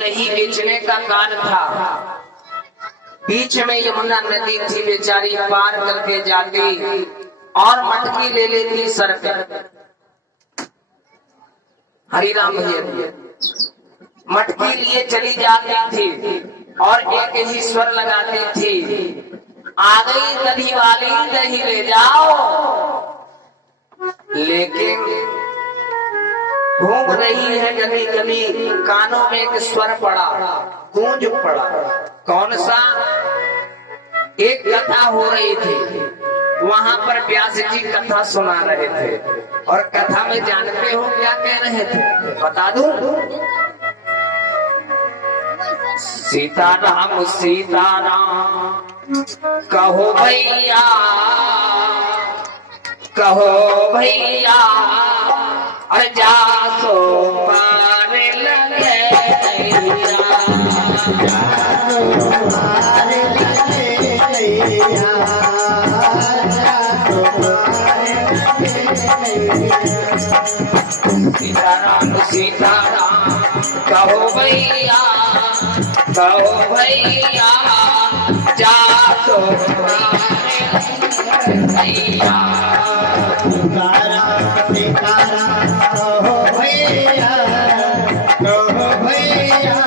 दही बेचने का कान था। बीच में यमुना नदी थी, बेचारी पार करके जाती और मटकी ले लेती सर पे। हरिराम भैया मटकी लिए चली जाती थी और एक ही स्वर लगाती थी, आ गई दही वाली दही ले जाओ। लेकिन घूम रही है गली गली, कानों में एक स्वर पड़ा, गूंज पड़ा। कौन सा? एक कथा हो रही थी, वहां पर व्यास जी कथा सुना रहे थे और कथा में जानते हो क्या कह रहे थे? बता दूं? सीताराम सीताराम कहो भैया, कहो भैया, अरे जा सो पार लगे सीताराम सीताराम कहो भैया, कहो भैया, जा सो भैया। सीताराम सीताराम कहो भैया, कहो भैया,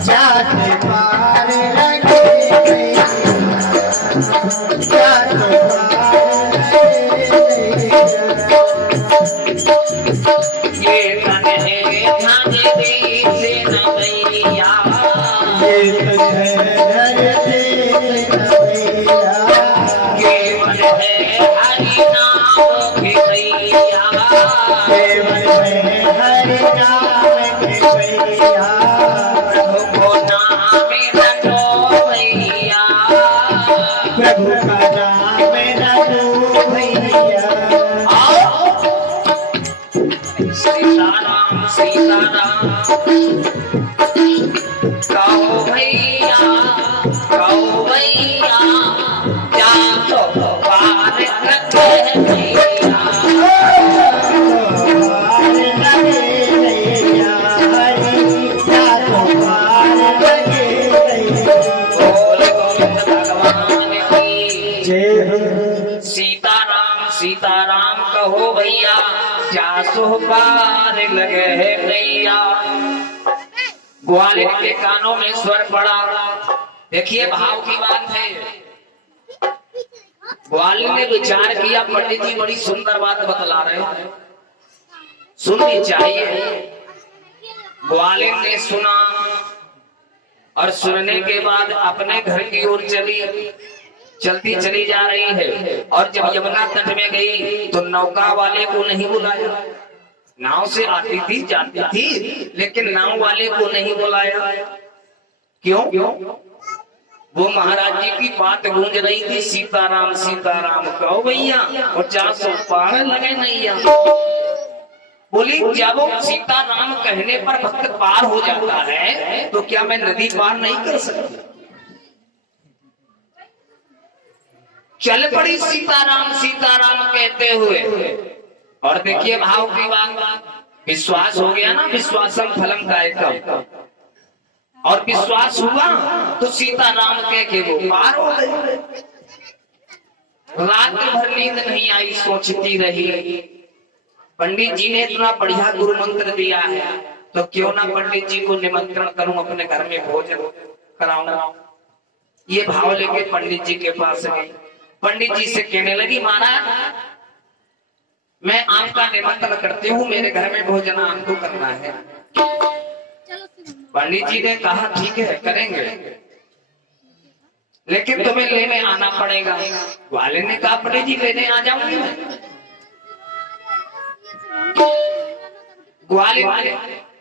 जात पार लगे भैया, जात पार लगे। ये तन है धन से न भैया, ये तन है धन से न भैया, केवल है हरि नाम के भैया, केवल है हरि नाम के भैया, प्रभु को नाम रटो भैया, प्रभु का नाम रटो भैया। सीताराम सीताराम कहो भैया, कहो भैया, जा तो पार लगे भैया। पार लगे भैया, हरि जात पार लगे भैया। बोल गोविंद भगवान की जय हो। सीताराम सीताराम कहो भैया, जा सो पार लगे भैया। ग्वालियर के कानों में स्वर पड़ा। देखिए भाव की बात है। ग्वालियर ने विचार किया, पंडित जी बड़ी सुंदर बात बतला रहे हैं, सुननी चाहिए। ग्वालियर ने सुना और सुनने के बाद अपने घर की ओर चलती चली जा रही है। और जब यमुना तट में गई तो नौका वाले को नहीं बुलाया। नाव से आती थी जाती थी, लेकिन नाव वाले को नहीं बुलाया। क्यों? वो महाराज जी की बात गूंज रही थी, सीताराम सीताराम कहो भैया, और 400 पार लगे नैया। बोली जब सीताराम कहने पर भक्त पार हो जाता है तो क्या मैं नदी पार नहीं कर सकती? चल पड़ी सीताराम सीताराम कहते हुए। और देखिए भाव की बात, विश्वास हो गया ना, विश्वासम फलम दायकम। और विश्वास हुआ तो सीताराम कह के वो पार हो गए। रात भर नींद नहीं आई, सोचती रही। पंडित जी ने इतना बढ़िया गुरु मंत्र दिया है, तो क्यों ना पंडित जी को निमंत्रण करूं, अपने घर में भोजन कराऊं। ये भाव लेके पंडित जी के पास गई। पंडित जी से कहने लगी, महाराज मैं आपका निमंत्रण करती हूँ, मेरे घर में भोजन आपको करना है। पंडित जी ने कहा ठीक है करेंगे, लेकिन तुम्हें लेने आना पड़ेगा। वाले ने कहा पंडित जी लेने आ जाऊंगी मैं।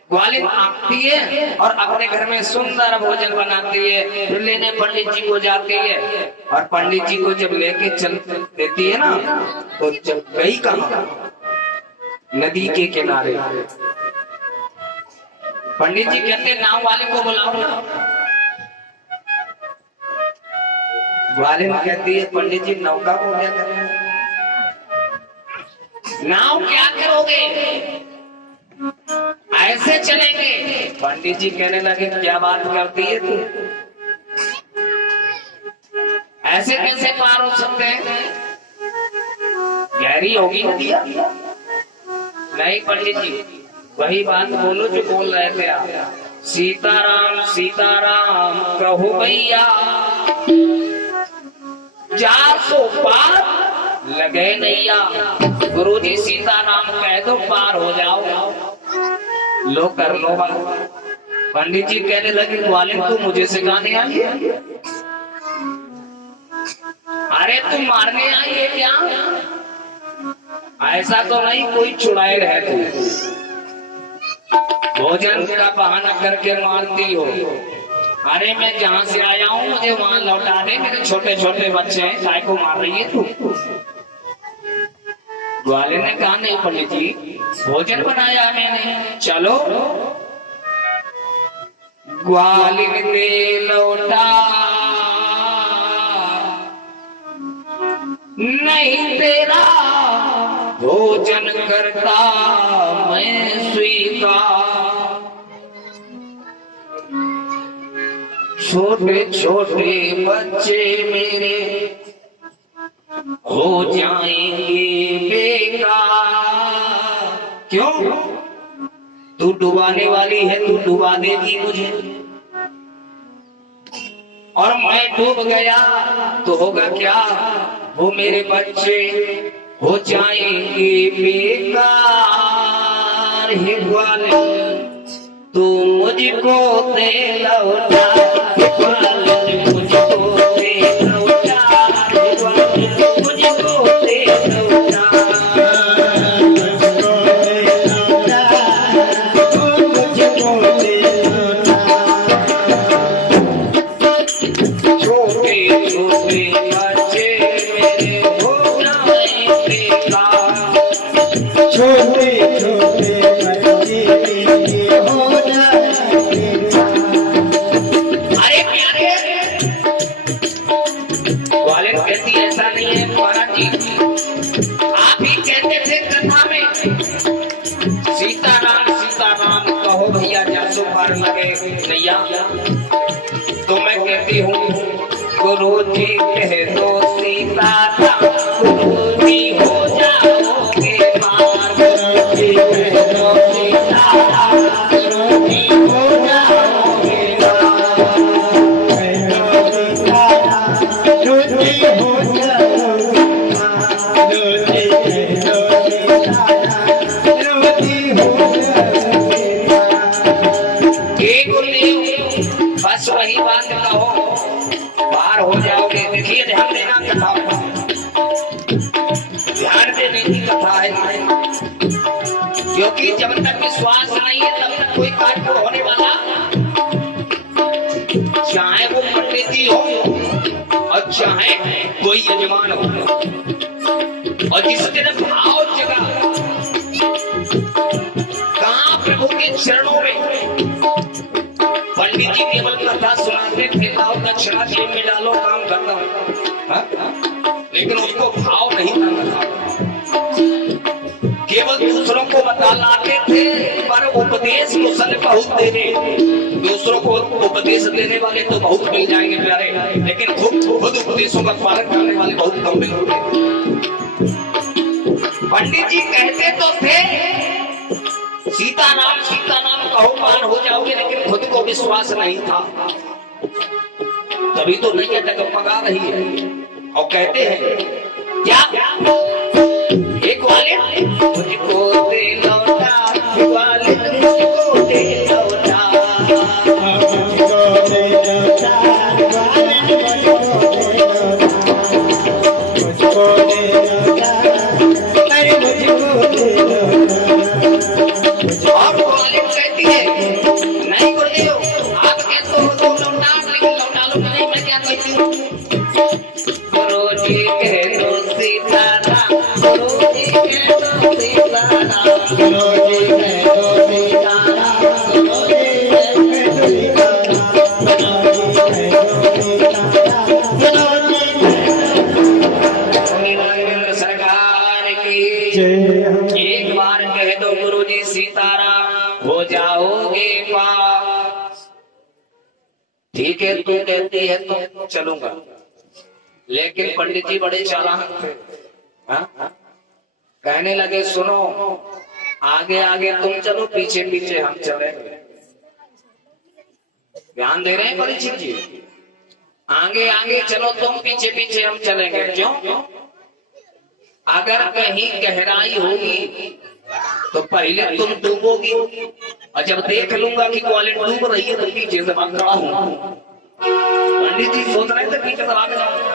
ग्वालियर आती है और अपने घर में सुंदर भोजन बनाती है, फिर लेने पंडित जी को जाती है। और पंडित जी को जब लेके चल देती है ना, तो जब गई कहां? नदी के किनारे। पंडित जी कहते नाव वाले को बुलाओ ना। ग्वालियर कहती है पंडित जी नौका को क्या करें? नाव क्या करोगे? ऐसे चलेंगे। पंडित जी कहने लगे क्या बात करती है तू, ऐसे कैसे पार हो सकते हैं, गहरी होगी नदियां। नहीं पंडित जी वही बात बोलो जो बोल रहे थे आप, सीताराम सीताराम कहो भैया, जा सो पार लगे नैया। गुरुजी सीताराम कह दो पार हो जाओ, लो कर लो बात। पंडित जी कहने लगे ग्वालियर तू मुझे सिखाने आई है, अरे तुम मारने आई है क्या, ऐसा तो नहीं कोई चुड़ैल है तू, भोजन का बहाना करके मारती हो। अरे मैं जहाँ से आया हूँ मुझे वहाँ लौटा दे, मेरे छोटे छोटे बच्चे हैं, काय को मार रही है तू। ग्वालियर ने कहा नहीं पंडित जी भोजन बनाया मैंने, चलो। ग्वालियर ने लौटा नहीं तेरा भोजन करता मैं स्वीकार, छोटे छोटे बच्चे मेरे हो जाएंगे बेकार। क्यों, तू डुबाने वाली है, तू डुबा देगी मुझे, और मैं डूब गया तो होगा क्या, वो मेरे बच्चे हो जाएंगे बेकार। हे ग्वालियर तू मुझको दे लौटा, ग्वालियर मुझको दे लौटा, ग्वालियर मुझको दे लौटा। छोटे छोटे बच्चे मेरे हो जाएंगे बेकार, छोटे छोटे बच्चे मेरे हो जाएंगे बेकार। अरे प्यारे ग्वालियर कहती ऐसा नहीं है महाराज जी, आप ही कहते थे कथा में सीताराम सीताराम कहो भैया, जासो पार लगे नैया। तो मैं कहती हूँ गुरु जी कह दो सीताराम, गुरु जी हो जाओगे पार, गुरु जी कह दो सीताराम, गुरु जी हो जाओगे बस वही बात कहो पार हो जाओगे। देखिए ध्यान देना कथा, ध्यान देने की कथा है, क्योंकि जब तक विश्वास नहीं है तब तक कोई कार्य होने वाला, चाहे वो पंडित जी हो और चाहे कोई यजमान हो, और जिस दिन भाव जगा कहाँ प्रभु के चरणों में पंडित जी केवल कथा सुनाते थे, भाव दक्षिणा जेब में डालो काम करता, लेकिन उसको भाव नहीं करता था, केवल दूसरों को बतलाते थे, पर उपदेश कुशल बहुत देने, दूसरों को उपदेश देने वाले तो बहुत मिल जाएंगे प्यारे, लेकिन खुद उपदेशों का पालन करने वाले बहुत कम मिलेंगे। पंडित जी कहते तो थे सीताराम सीताराम कहो पार हो जाओगे, लेकिन खुद को विश्वास नहीं था, तभी तो नहीं डगमगा रही है। और कहते हैं क्या, एक ग्वालियर मुझको दे लौटा, ग्वालियर मुझको दे लौटा, मुझको दे लौटा, मुझको दे लौटा, अरे मुझको दे लौटा। और ग्वालियर कहती है नहीं गुरुदेव आप कहते हो तो लौटा, लेकिन लौटा लो नहीं, मैं क्या कहती हूँ, गुरु जी कह दो सीताराम, गुरु जी कह दो सीताराम, ठीक है, तू कहती है तो चलूंगा, लेकिन पंडित जी बड़े चालाक थे। हाँ? कहने लगे सुनो, आगे आगे तुम चलो, पीछे पीछे हम चलेंगे। ध्यान दे रहे हैं परीक्षित जी? आगे आगे चलो तुम, पीछे पीछे हम चलेंगे। क्यों? अगर कहीं गहराई होगी तो पहले तुम डूबोगी, और जब देख लूंगा कि क्वालिटी डूब रही है तो पीछे से भाग खड़ा हूं। पंडित जी सोच रहे थे पीछे से भाग जाओ।